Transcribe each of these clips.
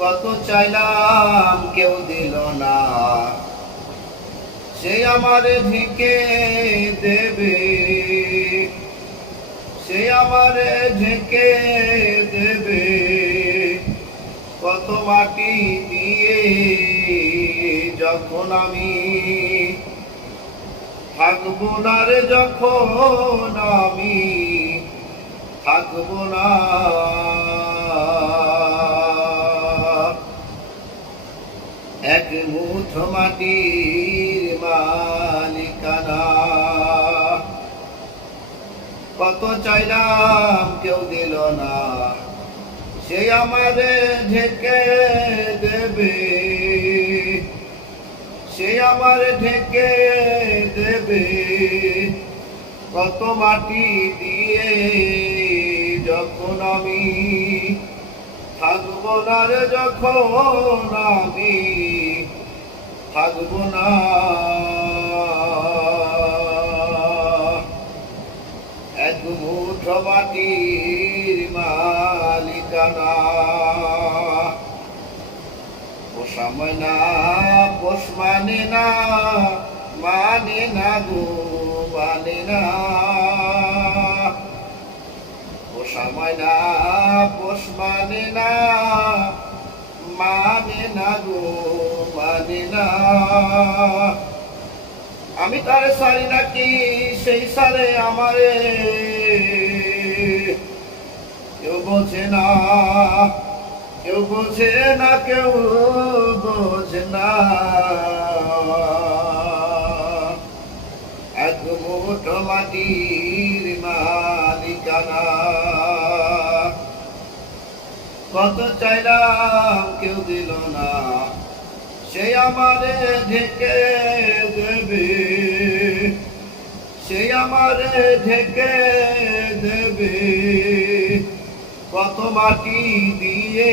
কত চাইলাম কেউ দিল না, সে আমারে ঢেকে দেবে, সে আমারে ঢেকে দেবে। কত মাটি দিয়ে যখন আমি থাকবো না রে, যখন আমি থাকবো না। এক মুঠো মাটির মালিকানা, কত চাইলাম কেউ দিল না, সে আমারে ঢেকে দেবে, সে আমারে ঢেকে দেবে। কত মাটি দিয়ে যখন আমি থাকবো না রে, যখন আমি থাকবো না। এক মুঠো মাটির মালিকানা, পোষা ময়না পোষ মানে না, মানে না গো, মানে না। পোষা ময়না পোষ মানে না, মানে না গো, মানে না। আমি তারে সারি নাকি সেই সারে আমারে, কেউ বোঝে না, কেউ বোঝে না, কেউ বোঝে না। এক মুঠো মাটির মালিকানা, কত চাইলাম কেউ দিল না, সে আমারে ঢেকে দেবে, সে আমারে ঢেকে দেবে। কত মাটি দিয়ে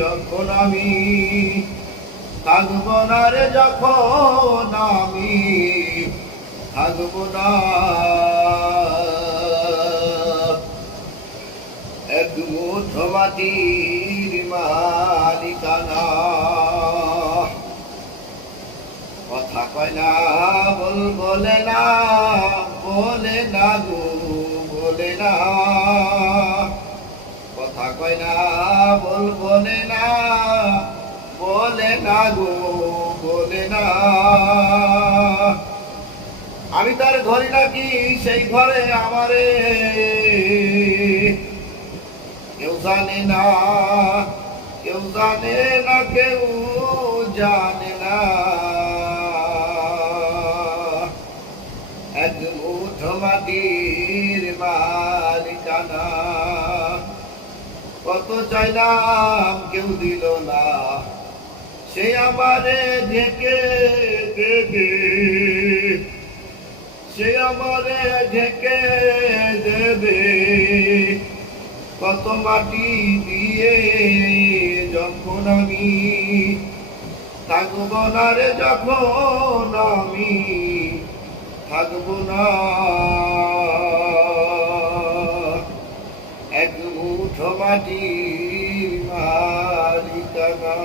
যখন আমি থাকবো না রে, যখন আমি থাকবো না। এক মুঠো মাটির মালিকানা, কথা কয় না বলে না, বলে না গো, বলে না। কথা কয় না বলে না, বলে না গো, বলে না। আমি তার ঘরে নাকি সেই ঘরে আমারে, কেউ জানে না, কেউ জানে না, কেউ জানে না। এক মুঠো মাটির মালিকানা, কত চাইলাম কেউ দিল না, সে আমারে ঢেকে দেবে, সে আমারে ঢেকে দেবে। কত মাটি দিয়ে যখন আমি থাকবো না রে, যখন আমি থাকবো না। এক মুঠো মাটির মালিকানা।